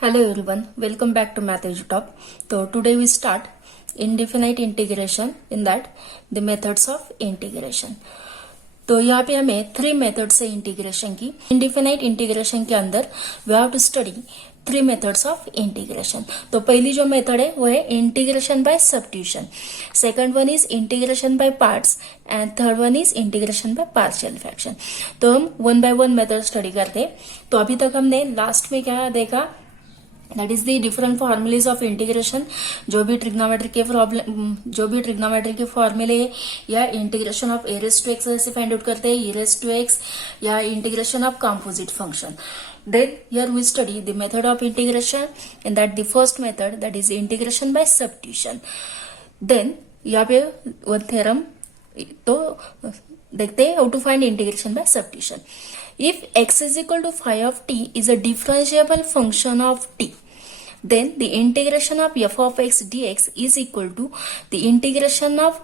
Hello everyone, welcome back to Math Top. So today we start indefinite integration, in that the methods of integration. तो यहाँ पे हमें 3 methods है integration की. Indefinite integration के अंदर we have to study 3 methods of integration. तो पहली जो मेथड है वो है integration by substitution, second one is integration by parts and third one is integration by partial fraction. तो हम one by one method study करते हैं. तो अभी तक हमने लास्ट में क्या देखा, that is the different formulas of integration. जो भी ट्रिग्नोमेट्रिक के फॉर्मूले या integration of a raise to x ऐसे फाइंड आउट करते हैं, ई रेज़ टू एक्स या integration of composite function. Then here we study the method of integration, and that the first method, that is integration by substitution. Then यहाँ पे one theorem तो देखते हैं how to find integration by substitution. If x is equal to phi of t is a differentiable function of t, then the integration of f of x dx is equal to the integration of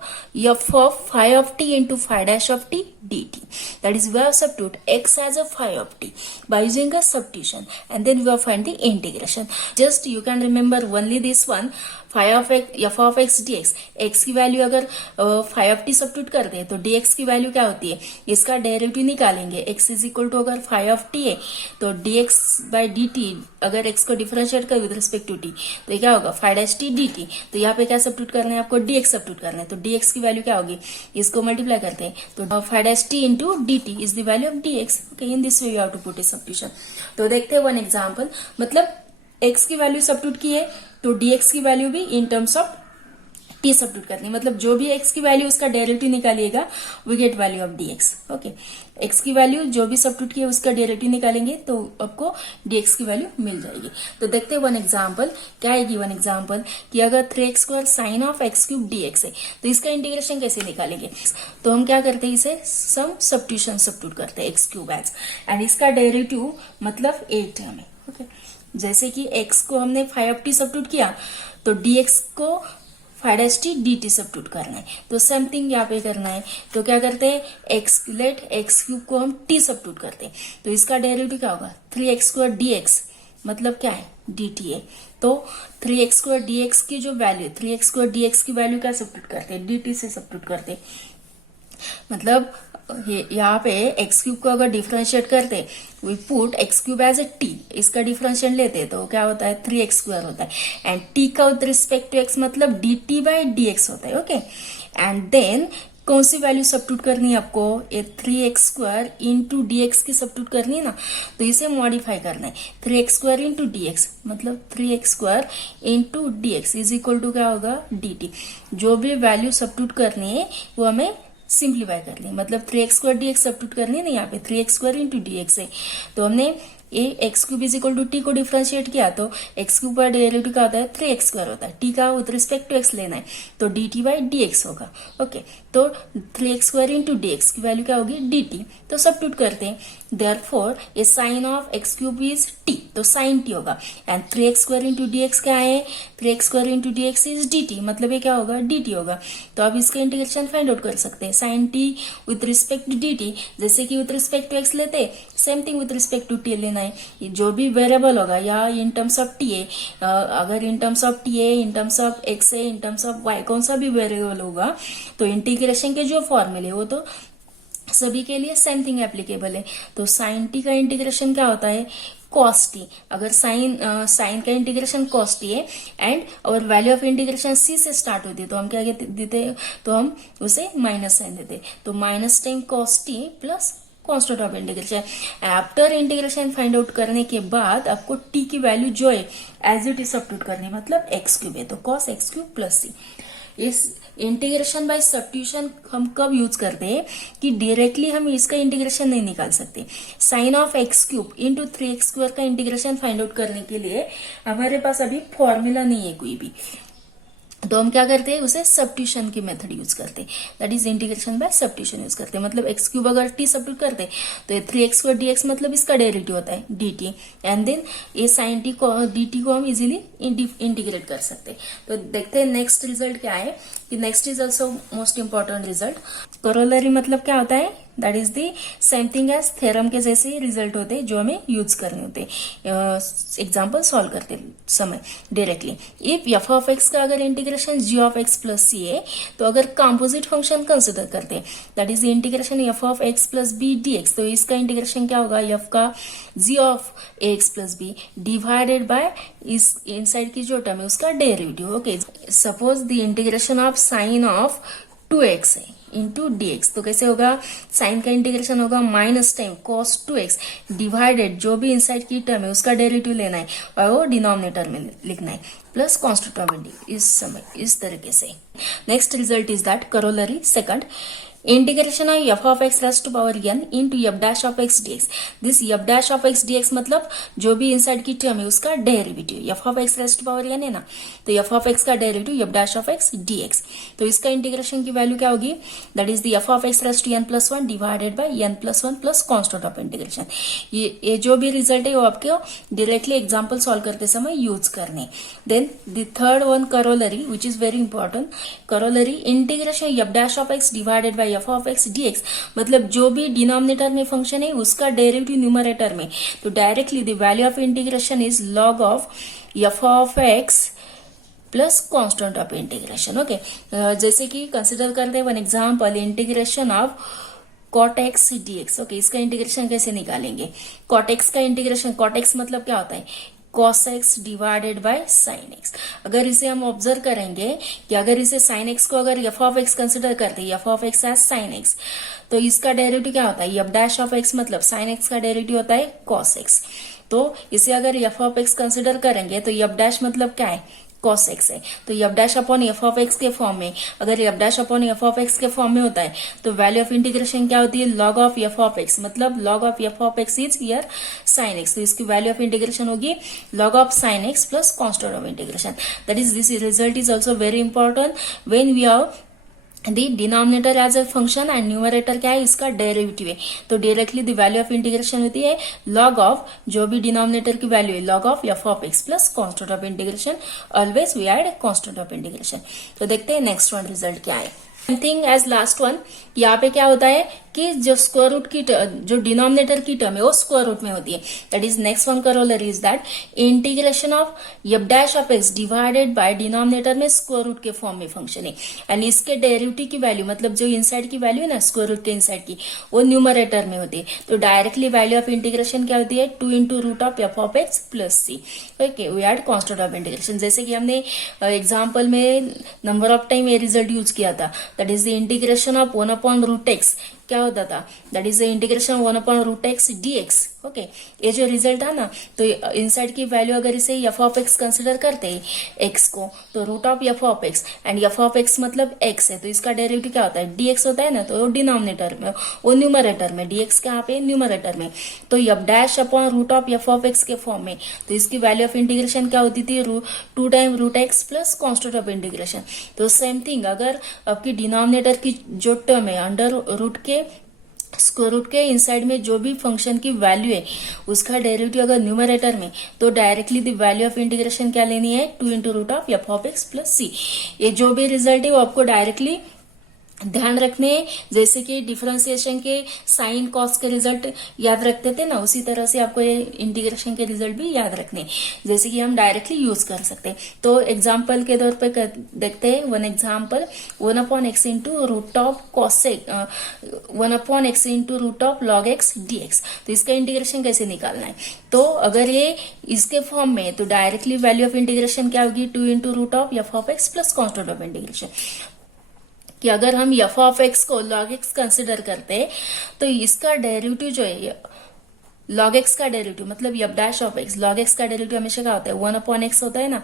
f of phi of t into phi dash of t dt. That is, we have substitute x as a phi of t by using a substitution, and then we have find the integration. Just you can remember only this one, phi of x f of x dx. x की value अगर phi of t substitute करते हैं तो dx की value क्या होती है, इसका डेरिवेटिव निकालेंगे. x इज इक्वल टू अगर phi of t है तो dx by dt, अगर x को डिफरेंशिएट कर विद रिस्पेक्ट टू t तो ये क्या होगा, phi dash t dt. तो यहाँ पे क्या सब्स्टिट्यूट करना है, आपको dx सब्स्टिट्यूट करना है. तो dx की वैल्यू क्या होगी, इसको मल्टीप्लाई करते हैं तो phi dash t into dt is the value of dx. Okay, in this way you have to put a substitution. तो देखते हैं वन एग्जांपल. मतलब x की वैल्यू सब्स्टिट्यूट की है तो dx की वैल्यू भी in terms of t substitute करनी है. मतलब जो भी x की वैल्यू उसका डेरिवेटिव निकालिएगा we get value of dx. Okay, x की वैल्यू जो भी सब्स्टिट्यूट किया उसका डेरिवेटिव निकालेंगे तो आपको dx की वैल्यू मिल जाएगी. तो देखते हैं वन एग्जांपल. क्या है वन एग्जांपल कि अगर 3x² sine of x cube dx है तो इसका इंटीग्रेशन कैसे निकालेंगे. तो हम क्या करते हैं, इसे सम सब्स्टिट्यूशन सब्स्टिट्यूट करते हैं x क्यूब एज, एंड इसका डेरिवेटिव मतलब 8 है हमें. ओके, जैसे कि x को हमने phi of t सब्स्टिट्यूट किया तो dx को phi dash t dt substitute करना है. तो सेम थिंग यहाँ पे करना है. तो क्या करते हैं, लेट x क्यूब को हम t सब्स्टिट्यूट करते हैं तो इसका डेरिवेटिव क्या होगा, 3x² dx मतलब क्या है, dt है. तो 3x² dx की जो वैल्यू, 3x² dx की वैल्यू क्या सब्स्टिट्यूट करते हैं, dt से सब्स्टिट्यूट करते हैं. मतलब यहाँ पे x क्यूब को अगर डिफरेंशिएट करते we put x cube as a t, इसका डिफरेंशिएट लेते तो क्या होता है, 3x² होता है. एंड t का विद रिस्पेक्ट टू x मतलब dt बाई dx होता है. ओके, एंड देन कौन सी वैल्यू सब्स्टिट्यूट करनी है आपको, ये 3x² इंटू dx की सब्स्टिट्यूट करनी है ना. तो इसे मॉडिफाई करना है, 3x² इंटू dx मतलब 3x² into dx is equal to क्या होगा, dt. जो भी वैल्यू सब्स्टिट्यूट करनी है वो हमें सिंप्लीफाई कर ली. मतलब 3x² dx सब्स्टिट्यूट करनी है ना, यहाँ पे 3x² इंटू dx है. तो हमने ये x cube is equal to t को डिफरेंशिएट किया तो x क्यूब का डेरिवेटिव क्या होता है, 3x² होता है. t का विद रिस्पेक्ट टू x लेना है तो dt बाई dx होगा. ओके, तो 3x² इंटू dx की वैल्यू क्या होगी, dt. तो सब्स्टिट्यूट करते हैं. देयरफॉर ये sine of x cube is t तो साइन t होगा. एंड 3x² इंटू dx क्या है, 3x² into dx is dt मतलब ये क्या होगा, dt होगा. तो आप इसका इंटीग्रेशन फाइंड आउट कर सकते हैं. Sine t with respect to dt, जैसे कि विथ रिस्पेक्ट टू x लेते same thing with respect to t लेना है. जो भी वेरिएबल होगा या इन टर्म्स ऑफ t है, अगर इन टर्म्स ऑफ t है, इन टर्म्स ऑफ x है, इन टर्म्स ऑफ y, कौन सा भी वेरिएबल होगा तो इंटीग्रेशन के जो फॉर्मूले वो तो सभी के लिए सेम थिंग एप्लीकेबल है. तो साइन t का इंटीग्रेशन क्या होता है, cos t. अगर साइन का इंटीग्रेशन cos t है एंड और वैल्यू ऑफ इंटीग्रेशन c से स्टार्ट होती है तो हम क्या देते, तो हम उसे माइनस साइन देते. तो minus time cos t plus constant of integration. After integration find out करने के बाद आपको t की वैल्यू जो है एज इट इज सब्स्टिट्यूट करनी है, मतलब x क्यूब है तो cos x cube plus c. इस इंटीग्रेशन बाय सब्स्टिट्यूशन हम कब यूज करते हैं कि डायरेक्टली हम इसका इंटीग्रेशन नहीं निकाल सकते. Sine of x cube into 3x² का इंटीग्रेशन फाइंड आउट करने के लिए हमारे पास अभी फॉर्मूला नहीं है कोई भी, तो हम क्या करते हैं, उसे सब्स्टिट्यूशन की मेथड यूज करते हैं. That is integration by substitution use करते हैं. मतलब x क्यूब अगर t सब्स्टिट्यूट करते तो ये 3x² dx मतलब इसका डेरिवेटिव होता है dt. एंड देन ये साइन t को dt को हम इजीली इंटीग्रेट कर सकते हैं. तो देखते हैं नेक्स्ट रिजल्ट क्या है, कि next is also most important result. Corollary मतलब क्या होता है, that is the same thing as theorem के जैसे ही रिजल्ट होते जो हमें यूज करने होते एग्जाम्पल सॉल्व करते समय directly. If f of x का अगर integration g of x plus c है तो अगर कंपोजिट फंक्शन कंसिडर करते हैं that is the integration f of x plus b d x, तो इसका इंटीग्रेशन क्या होगा, एफ का g of x plus b divided by इस इनसाइड की जो टर्म है उसका derivative. Okay, suppose the integration of sine of 2x है इंटू dx, तो कैसे होगा, साइन का इंटीग्रेशन होगा minus time cos 2x divided जो भी इनसाइड की टर्म है उसका डेरिवेटिव लेना है और वो डिनोमिनेटर में लिखना है प्लस कॉन्स्टेंट ऑफ इंटीग्रेशन इस समय इस तरीके से। Next result is that corollary second integration of F of x raised to power n into f dash of x dx। This f dash of x dx मतलब जो भी inside की term है उसका derivative, f of x raised to power n है ना, तो f of x का derivative f dash of x dx, तो इसका इंटीग्रेशन की वैल्यू क्या होगी, that is the F of x raised to n plus 1 divided by n plus 1 plus constant of integration. ये जो भी रिजल्ट है वो आपको डायरेक्टली एग्जाम्पल सॉल्व करते समय यूज करने। Then the third one corollary which is very important, corollary integration f dash of x divided by f of x dx मतलब जो भी डिनोमिनेटर में फंक्शन है उसका डेरिवेटिव न्यूमरेटर में, तो directly the value of integration is log of F of x plus constant of integration. Okay, जैसे कि कंसिडर करते हैं one example integration of cot x dx। Okay, इसका इंटीग्रेशन कैसे निकालेंगे, cot x का इंटीग्रेशन, cot x मतलब क्या होता है, cos x divided bye sin x। अगर इसे हम ऑब्जर्व करेंगे कि अगर इसे sin x को अगर f ऑफ x कंसिडर करते हैं, f of x as sin x, तो इसका डेरिवेटिव क्या होता है, f डैश ऑफ x मतलब sin x का डेरिवेटिव होता है cos x। तो इसे अगर f ऑफ x कंसिडर करेंगे तो f डैश मतलब क्या है, cos x है, तो f dash upon f of x के फॉर्म में, अगर f dash upon f of x के फॉर्म में होता है तो वैल्यू ऑफ इंटीग्रेशन क्या होती है, log of f of x मतलब log of f of x is here sin x, तो इसकी वैल्यू ऑफ इंटीग्रेशन होगी log of sin x plus constant of integration. That is this result is also very important when we have the denominator as a function and numerator क्या है, इसका derivative है, तो directly the value of integration होती है log of जो भी denominator की वैल्यू है log of f of x plus constant of integration, always we add constant of integration. तो देखते हैं नेक्स्ट वन रिजल्ट क्या है। थिंग एज लास्ट वन, यहाँ पे क्या होता है कि जो स्क्वायर रूट की जो डिनोमिनेटर की टर्म है वो स्क्वायर रूट में होती है, that is next one corollary is that integration of f dash of x divided by denominator में स्क्वायर रूट के फॉर्म में फंक्शन है एंड इसके डेरिवेटिव की वैल्यू मतलब जो इनसाइड की वैल्यू है ना स्क्वायर रूट के इनसाइड की वो न्यूमरेटर में होती है, तो डायरेक्टली वैल्यू ऑफ इंटीग्रेशन क्या होती है 2 into root of F of x plus C. Okay, we add constant of integration, जैसे कि हमने एग्जाम्पल में नंबर ऑफ टाइम ये रिजल्ट यूज किया था, that is the integration of 1 upon root X क्या होता था, that is the integration 1 upon root X dx। Okay, ये जो रिजल्ट है ना, तो इनसाइड की वैल्यू अगर इसे एफ ऑफ एक्स कंसिडर करते हैं एक्स को, तो root of F of x and f of x मतलब एक्स है, तो इसका डेरिवेटिव क्या होता है dx होता है ना, तो वो डिनोमिनेटर में वो न्यूमरेटर में, dx कहाँ पे न्यूमरेटर में, तो f dash upon root of F of x के फॉर्म में, तो इसकी वैल्यू ऑफ इंटीग्रेशन क्या होती थी 2 time root x plus constant of integration. तो सेम थिंग अगर आपकी डिनोमिनेटर की जो टर्म है अंडर रूट के स्क्वायर रूट के इनसाइड में जो भी फंक्शन की वैल्यू है उसका डेरिवेटिव अगर न्यूमरेटर में, तो directly the value of integration क्या लेनी है 2 into root of F of x plus c. ये जो भी रिजल्ट है वो आपको डायरेक्टली ध्यान रखने, जैसे कि डिफरेंशिएशन के साइन कॉस के रिजल्ट याद रखते थे ना, उसी तरह से आपको ये इंटीग्रेशन के रिजल्ट भी याद रखने, जैसे कि हम डायरेक्टली यूज कर सकते हैं। तो एग्जांपल के तौर पे देखते हैं one example 1 upon x into root of cosec 1 upon x into root of log x dx। तो इसका इंटीग्रेशन कैसे निकालना है, तो अगर ये इसके फॉर्म में तो डायरेक्टली वैल्यू ऑफ इंटीग्रेशन क्या होगी 2 into root of F of x plus constant of integration, कि अगर हम एफ ऑफ एक्स को log x कंसिडर करते हैं तो इसका डेरिवेटिव जो है log x का डेरिवेटिव मतलब F dash of x, log x का डेरिवेटिव हमेशा क्या होता है 1 अपॉन एक्स होता है ना,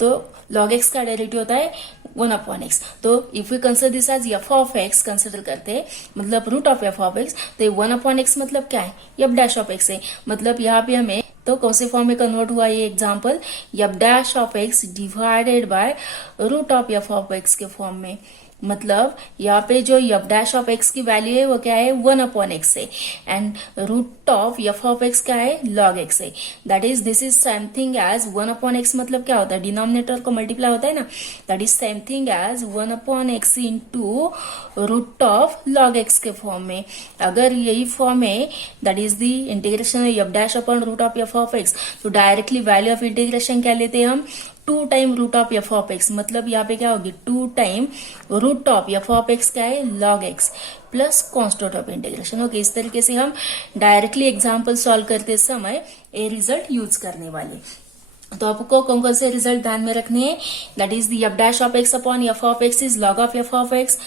तो log x का डेरिवेटिव होता है 1 अपॉन एक्स। तो if we consider this as f of x consider करते हैं मतलब root of F of x, तो 1 अपॉन एक्स मतलब क्या है एफ डैश ऑफ एक्स है, मतलब यहाँ पे हमें तो कौन से फॉर्म में कन्वर्ट हुआ ये example f dash of x divided by root of F of x के फॉर्म में, मतलब यहाँ पे जो एफ डैश ऑफ एक्स की वैल्यू है वो क्या है 1/x है and root of F of x क्या है log x है. That is this is same thing as 1/x मतलब क्या होता है डिनोमिनेटर को मल्टीप्लाई होता है ना. That is same thing as 1/x into root of log x के फॉर्म में. अगर यही फॉर्म है that is the integration f dash upon root of F of x तो डायरेक्टली वैल्यू ऑफ इंटीग्रेशन क्या लेते हैं हम 2 time root of F of x. मतलब यहाँ पे क्या होगी 2 time root of F of x क्या है log x plus constant of integration. Okay, इस तरीके से हम डायरेक्टली एग्जाम्पल सॉल्व करते समय ए रिजल्ट यूज करने वाले. तो आपको कौन कौन से रिजल्ट ध्यान में रखने हैं. That is the f dash of x upon f of x is log of F of x.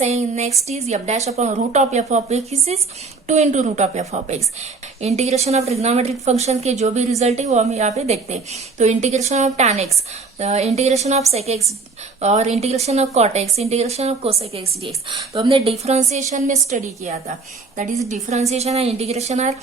Next is f dash upon root of F of x is 2 into root of F of x. Integration of trigonometric function के जो भी result है वो हम यहाँ पे देखते हैं. तो integration of tan x, integration of sec x और integration of cot x, integration of cosec x dx. तो हमने डिफरेंशिएशन में स्टडी किया था. That is differentiation and integration are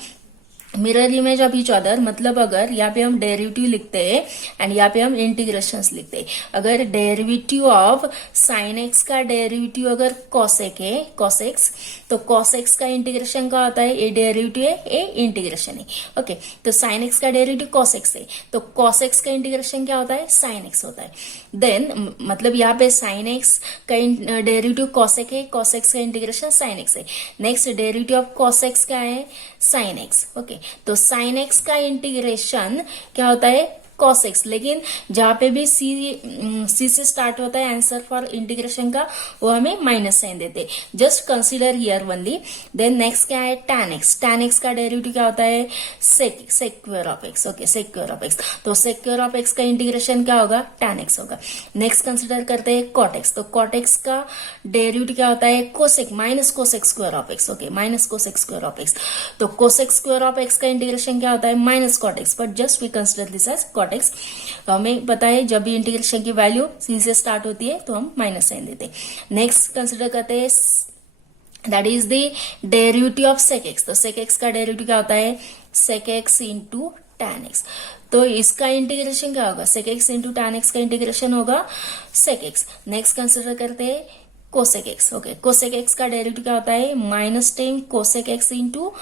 mirror image of each other. मतलब अगर यहाँ पे हम डेरिवेटिव लिखते हैं एंड यहाँ पे हम इंटीग्रेशंस लिखते हैं. अगर डेरिवेटिव ऑफ साइन एक्स का डेरिवेटिव अगर कॉसेक है कॉसेक्स तो कॉसेक्स का इंटीग्रेशन का होता है ए डेरिवेटिव है ए इंटीग्रेशन है. ओके, तो साइन एक्स का डेरिवेटिव कॉसेक्स है तो कॉसेक्स का इंटीग्रेशन क्या होता है साइन एक्स होता है. देन मतलब यहाँ पे साइन एक्स का डेरिवेटिव कॉसेक है कॉसेक्स का इंटीग्रेशन साइन एक्स है. नेक्स्ट डेरिवेटिव ऑफ कॉसेक्स क्या है साइन एक्स. ओके, तो साइन एक्स का इंटीग्रेशन क्या होता है cos x. लेकिन जहां पे भी सी से स्टार्ट होता है आंसर फॉर इंटीग्रेशन का वो हमें माइनस साइन देते. Just consider here only. Then next क्या है tan x. tan x का डेरिवेटिव क्या होता है sec square of x. Okay, sec square of x. तो सेक्वेयर ऑफ एक्स का इंटीग्रेशन क्या होगा tan x होगा. नेक्स्ट कंसीडर करते हैं cot x. तो cot x का डेरिवेटिव क्या होता है cosec minus cosec square of x. Okay, minus cosec square of x. तो कोसेक स्क्वायर ऑफ एक्स का इंटीग्रेशन क्या होता है minus cot x. But just we consider this as cot x. हमें पता है जब भी इंटीग्रेशन की वैल्यू सी से स्टार्ट होती है तो हम माइनस साइन देते हैं. नेक्स्ट कंसीडर करते हैं that is the derivative of sec x. तो सेक एक्स का डेरिवेटिव क्या होता है sec x into tan x. तो इसका इंटीग्रेशन क्या होगा sec x into tan x का इंटीग्रेशन होगा सेक एक्स. नेक्स्ट कंसीडर करते हैं cosec x. Okay, cosec x का डेरिवेटिव क्या होता है minus ten cosec x into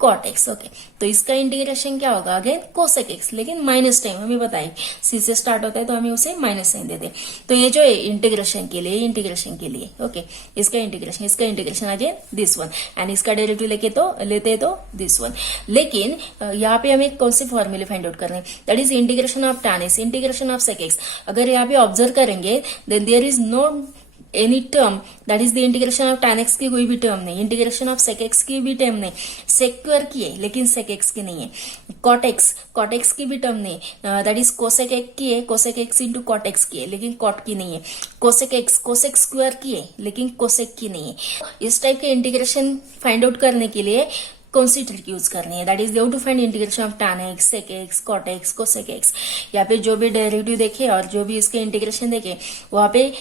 cot x. Okay, तो इसका इंटीग्रेशन क्या होगा अगेन कोसेक एक्स लेकिन माइनस टाइम हमें बताइए सी से स्टार्ट होता है तो हमें उसे माइनस साइन देते. तो ये जो है इंटीग्रेशन के लिए ओके, इसका integration again this one and इसका डेरिवेटिव लेते हैं तो दिस वन. लेकिन यहाँ पे हमें कौन से फॉर्मूले फाइंड आउट करने that is integration of tan x, integration of sec x. अगर यहाँ पे ऑब्जर्व करेंगे then there is no any term that is the integration of tan x की कोई भी टर्म नहीं, इंटीग्रेशन ऑफ सेक एक्स की भी टर्म नहीं. सेक्वेयर की है लेकिन सेक एक्स की नहीं है. कॉट एक्स की भी टर्म नहीं दैट इज कोसेक एक्स की है cosec x into cot x की है लेकिन कॉट की नहीं है. कोसेक स्क्वायर की है लेकिन कोसेक की नहीं है. इस टाइप के इंटीग्रेशन फाइंड आउट करने के लिए कौन सी ट्रिक यूज करनी है that is how to find integration of tan x sec x cot x cosec x. यहाँ पे जो भी डेरिवेटिव देखे और जो भी इसके इंटीग्रेशन देखे वहां पे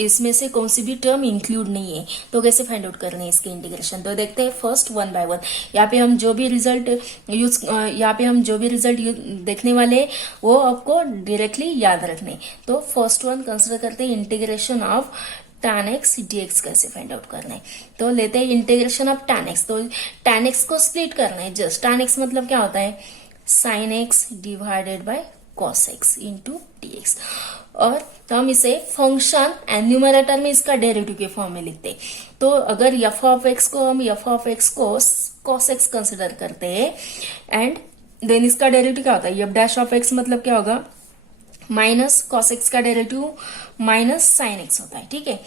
इसमें से कौन सी भी टर्म इंक्लूड नहीं है. तो कैसे फाइंड आउट करने हैं इसके इंटीग्रेशन तो देखते हैं फर्स्ट वन बाय वन. यहाँ पे हम जो भी रिजल्ट देखने वाले वो आपको डायरेक्टली याद रखने. तो फर्स्ट वन कंसिडर करते हैं integration of tan x dx कैसे फाइंड आउट करना है. तो लेते हैं इंटीग्रेशन ऑफ tan x. तो tan x को स्प्लिट करना है जस्ट. tan x मतलब क्या होता है sin x divided by cos x into dx. और तो हम इसे फंक्शन एंड न्यूमरेटर में इसका डेरिवेटिव के फॉर्म में लिखते हैं. तो अगर f ऑफ x को हम f ऑफ x को cos x कंसिडर करते हैं एंड देन इसका डेरिवेटिव क्या होता है f डैश ऑफ x मतलब क्या होगा माइनस cos x का डेरिवेटिव माइनस sin x होता है. ठीक है,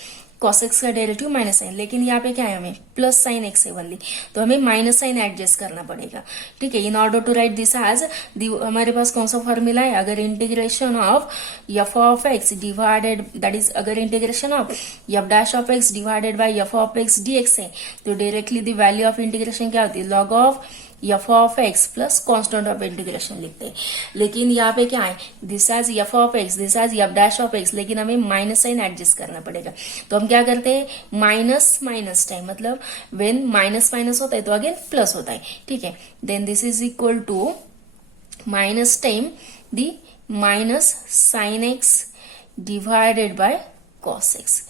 cos x का डेरिवेटिव माइनस साइन लेकिन यहाँ पे क्या है हमें प्लस साइन x है ओनली तो हमें माइनस साइन एडजस्ट करना पड़ेगा. ठीक है, in order to write this as हमारे पास कौन सा फॉर्मूला है अगर integration of f of x divided that is अगर integration of f dash of x divided by f of x dx है तो directly the value of integration क्या होती है log of f of x plus constant of integration लिखते हैं. लेकिन यहाँ पे क्या है this as f of x this as f dash of x लेकिन हमें माइनस साइन एडजस्ट करना पड़ेगा. तो हम क्या करते हैं माइनस टाइम मतलब व्हेन माइनस माइनस होता है तो अगेन प्लस होता है. ठीक है, then this is equal to minus time the minus sine x divided by cos x.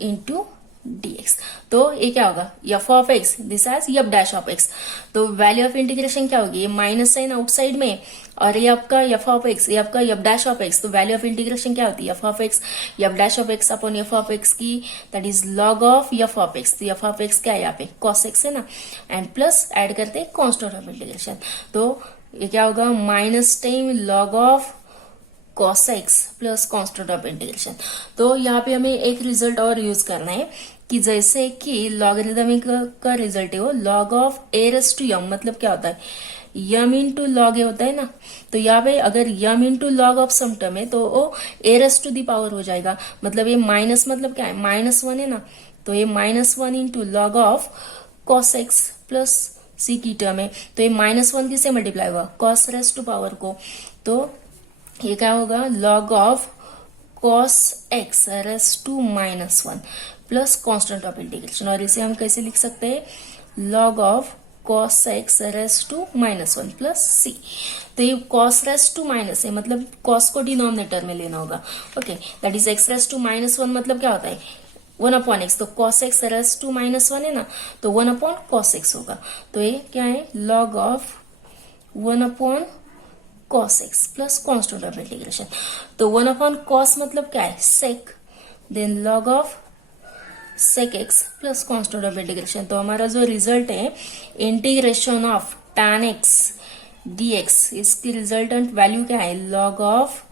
Into dx। तो ये क्या होगा, f of x this as f dash of x। तो वैल्यू ऑफ इंटीग्रेशन क्या होगी, ये माइनस साइन आउटसाइड में और ये आपका f ऑफ x, ये आपका f डैश ऑफ x। तो वैल्यू ऑफ इंटीग्रेशन क्या होती है, f of x f dash of x upon f of x की that is log of f of x। तो f ऑफ x क्या है यहाँ पे cos x है ना, एंड प्लस ऐड करते हैं कांस्टेंट ऑफ इंटीग्रेशन। तो ये क्या होगा, minus time log of cos x plus constant of integration. तो यहाँ पे हमें एक रिजल्ट और यूज करना है कि जैसे कि लॉगरिदमिक का रिजल्ट है वो log of a raise to m, मतलब क्या होता है m इंटू लॉग ए होता है ना। तो यहाँ पे अगर m into log of some term है तो वो a raise to the power हो जाएगा, मतलब ये माइनस मतलब क्या है -1 है ना। तो ये -1 into log of cos x plus c की टर्म है। तो ये -1 किससे मल्टीप्लाई हुआ, cos रेज़ टू पावर को। तो ये क्या होगा, log of cos x raise to -1 plus constant of integration. और इसे हम कैसे लिख सकते हैं, log of cos x raise to -1 plus c। तो ये cos रेज़ टू माइनस है, मतलब cos को डिनोमिनेटर में लेना होगा। Okay, that is x raise to -1 मतलब क्या होता है 1 अपॉन एक्स। तो cos x रेज़ टू -1 है ना, तो 1 अपॉन cos x होगा। तो ये क्या है, log of 1 upon cos x plus constant of integration. तो 1 अपॉन cos मतलब क्या है sec, then log of sec x plus constant of integration. तो हमारा जो रिजल्ट है integration of tan x dx, इसकी रिजल्टेंट वैल्यू क्या है, log of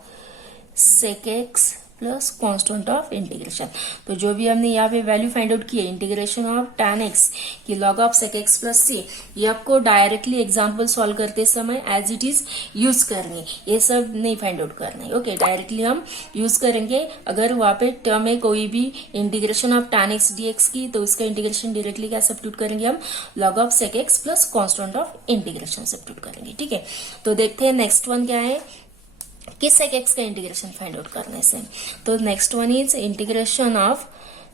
sec x plus constant of integration. तो जो भी हमने यहाँ पे वैल्यू फाइंड आउट की है इंटीग्रेशन ऑफ tan x की log of sec x plus c, ये आपको डायरेक्टली एग्जांपल सॉल्व करते समय एज इट इज यूज करनी है, ये सब नहीं फाइंड आउट करना है। ओके, डायरेक्टली हम यूज करेंगे। अगर वहाँ पे टर्म है कोई भी integration of tan x dx की, तो उसका इंटीग्रेशन डायरेक्टली क्या सब्स्टिट्यूट करेंगे हम, log of sec x plus constant of integration substitute करेंगे। ठीक है, तो देखते हैं नेक्स्ट वन क्या है कि sec x का इंटीग्रेशन फाइंड आउट करने से। तो next one is integration of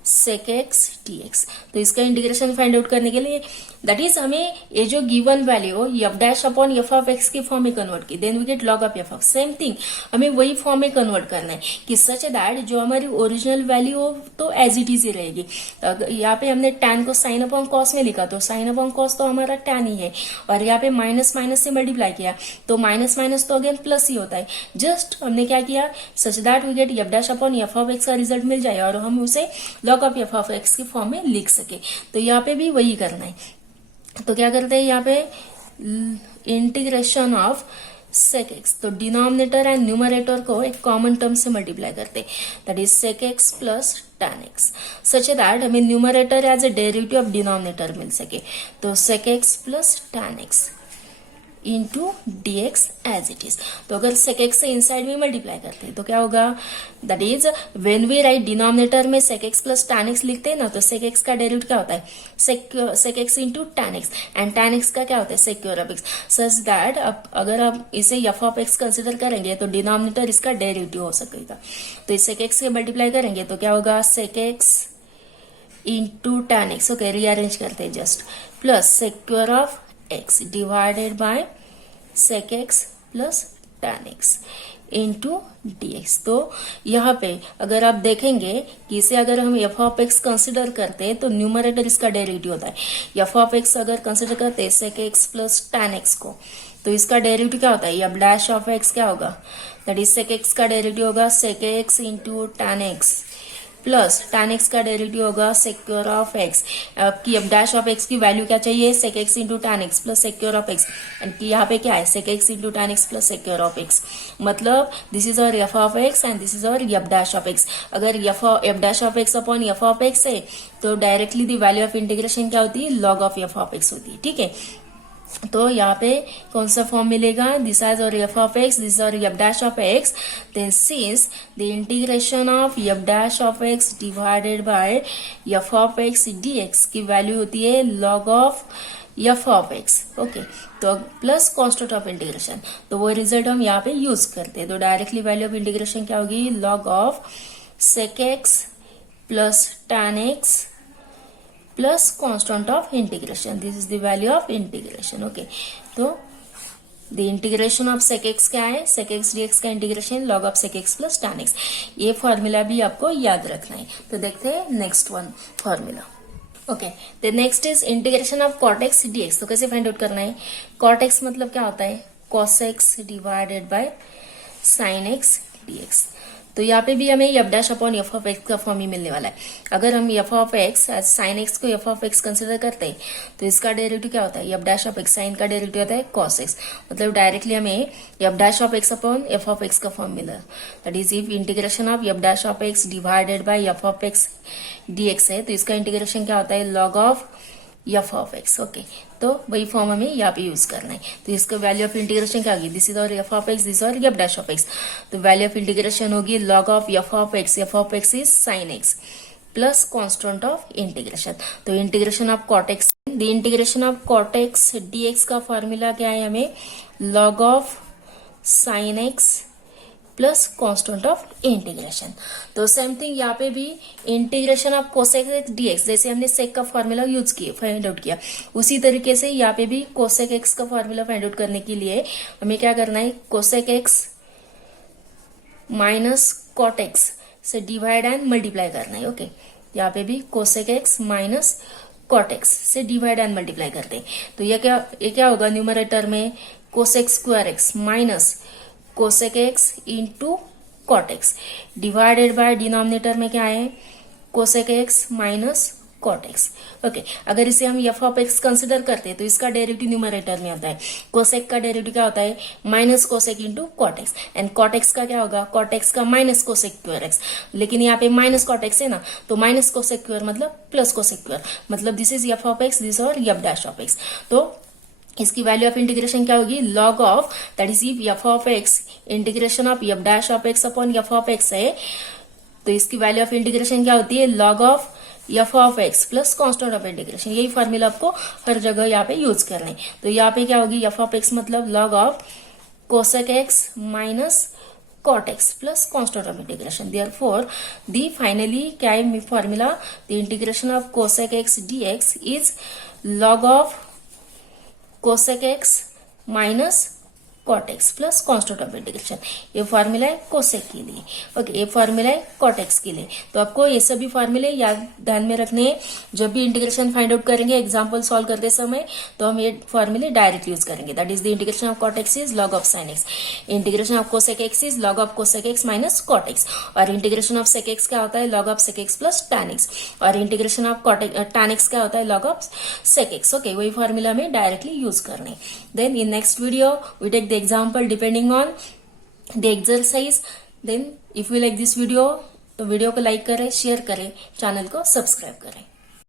sec x dx। तो इसका इंटीग्रेशन फाइंड आउट करने के लिए दैट इज हमें ये जो given value f dash upon f of x के फॉर्म में कन्वर्ट की, then we get log of f of, same thing हमें वही फॉर्म में कन्वर्ट करना है कि सच दैट जो हमारी ओरिजिनल वैल्यू हो तो एज इट इज ही रहेगी। यहाँ पे हमने tan को sin अपॉन cos में लिखा, तो sin अपॉन cos तो हमारा tan ही है, और यहाँ पे माइनस माइनस से मल्टीप्लाई किया तो माइनस माइनस तो अगेन प्लस ही होता है। जस्ट हमने क्या किया, such that we get f dash upon f of x का रिजल्ट मिल जाए और हम उसे log of f of x के फॉर्म में लिख सके। तो यहाँ पे भी वही करना है। तो क्या करते हैं यहाँ पे इंटीग्रेशन ऑफ sec x, तो डिनोमिनेटर एंड न्यूमरेटर को एक कॉमन टर्म से मल्टीप्लाई करते हैं, that is sec x plus tan x, such that हमें numerator as a derivative of denominator मिल सके। तो sec x plus tan x into dx as it is. तो अगर sec x से इनसाइड में मल्टीप्लाई करते हैं तो क्या होगा, that is when we write denominator में sec x plus tan x लिखते हैं ना, तो sec x का डेरिवेटिव क्या होता है sec x into tan x, and tan x का क्या होता है sec of x, such that अब अगर आप इसे f ऑफ x कंसिडर करेंगे तो डिनोमिनेटर इसका डेरिवेटिव हो सकेगा। तो इस sec x से मल्टीप्लाई करेंगे तो क्या होगा sec x into tan x, okay rearrange करते हैं just, plus sec of x divided bye sec x plus tan x into dx। तो यहाँ पे अगर आप देखेंगे कि इसे अगर हम f ऑफ x कंसिडर करते हैं तो न्यूमरेटर इसका डेरिवेटिव होता है। f ऑफ x अगर कंसिडर करते हैं sec x plus tan x को, तो इसका डेरिवेटिव क्या होता है, f डैश ऑफ x क्या होगा, दैट इज sec x का डेरिवेटिव होगा sec x into tan x plus tan x का डेरिवेटिव होगा sec ऑफ x। आपकी f डैश ऑफ x की वैल्यू क्या चाहिए, sec x into tan x plus sec of x, and यहाँ पे क्या है sec x into tan x plus sec of x, मतलब this is our f of x and this is our f dash of x। अगर f dash of x upon f of x है तो directly the value of integration क्या होती है, log of f of x होती है। ठीक है, तो यहाँ पे कौन सा फॉर्म मिलेगा, this is our f of x, this our f dash of x, then since the integration of f dash of x divided by f of x dx की वैल्यू होती है log of f of x। Okay, तो plus constant of integration, तो वो result हम यहाँ पे use करते हैं। तो डायरेक्टली वैल्यू ऑफ इंटीग्रेशन क्या होगी, log of sec x plus tan x plus constant of integration, this is the value of integration. Okay, तो the integration of sec x क्या है, सेक एक्स डी एक्स का integration log of sec x plus tan x. ये formula भी आपको याद रखना है। तो देखते हैं next one formula. Okay, the next is integration of cot x d x. तो कैसे फाइंड आउट करना है, कॉट एक्स मतलब क्या होता है, cos x divided by sine x d x. तो यहाँ पे भी हमें f dash upon f of x का फॉर्म ही मिलने वाला है। अगर हम f of x sine x को एफ ऑफ एक्स कंसिडर करते हैं तो इसका डेरिवेटिव क्या होता है, f dash of x, sine का डेरिवेटिव होता है कॉस एक्स। मतलब डायरेक्टली हमें f dash of x upon f of x का फॉर्म मिला। That is if integration of f dash of x divided by f of x d x है तो इसका इंटीग्रेशन क्या होता है, log of F of x. Okay, तो वही फॉर्म हमें यहाँ पे यूज करना है। तो इसका वैल्यू ऑफ इंटीग्रेशन क्या होगी, दिस इज और एफ ऑफ एक्स, दिस और एफ डैश ऑफ एक्स। तो वैल्यू ऑफ इंटीग्रेशन होगी log of F of x is sine x plus constant of integration. तो integration of cot x, the integration of cot x d x का formula क्या है, हमें log of sine x plus constant of integration. तो same thing यहाँ पे भी integration of cosec x d x, जैसे हमने सेक का फॉर्मूला यूज किया, फाइंड आउट किया, उसी तरीके से यहाँ पे भी कोसेक एक्स का फॉर्मूला फाइंड आउट करने के लिए हमें क्या करना है, cosec x minus cot x से डिवाइड एंड मल्टीप्लाई करना है। ओके, यहाँ पे भी cosec x minus cot x से डिवाइड एंड मल्टीप्लाई करते हैं। तो ये क्या होगा, न्यूमरेटर में cosec square x minus cosec x into cot x divided by denominator में क्या है, cosec x minus cot x. Okay, अगर इसे हम एफ ऑफ एक्स कंसिडर करते हैं तो इसका डेरिवेटिव न्यूमरेटर में आता है, कोसेक का डेरिवेटिव क्या होता है, minus cosec into cot x, and cot x का क्या होगा, कॉट एक्स का माइनस कोसेक स्क्वायर एक्स। लेकिन यहाँ पे माइनस कॉट एक्स है ना, तो माइनस कोसेक स्क्वायर मतलब प्लस कोसेक स्क्वायर, मतलब this is f of x, this और एफ डैश ऑफ एक्स। तो इसकी वैल्यू ऑफ इंटीग्रेशन क्या होगी, log of, that is if f of x integration of f dash of x upon f of x है तो इसकी value of integration क्या होती है, log of F of x plus constant of integration. यही formula आपको हर जगह यहाँ पे यूज करना है। तो यहाँ पे क्या होगी, एफ ऑफ एक्स मतलब log of cosec x minus cot x plus constant of integration. Therefore the finally क्या है formula, the integration of cosec x d x is log of cosec x minus cot x plus constant of integration. ये formula है cosec के लिए। Okay, ये formula है cot x के लिए। तो आपको ये सभी फॉर्मूले याद ध्यान में रखने हैं। जब भी इंटीग्रेशन फाइंड आउट करेंगे एग्जांपल सॉल्व करते समय तो हम ये फॉर्मूले डायरेक्ट यूज करेंगे। That is the integration of cot x is log of sine x, integration of cosec x is log of cosec x minus cot x, और integration of sec x क्या होता है, log of sec x plus tan x, और integration of tan x क्या होता है, log of sec x. Okay, वही formula में डायरेक्टली यूज करने। Then in next video we take the example depending on the exercise. Then if you like this video तो video को like करें, share करें, चैनल को सब्सक्राइब करें।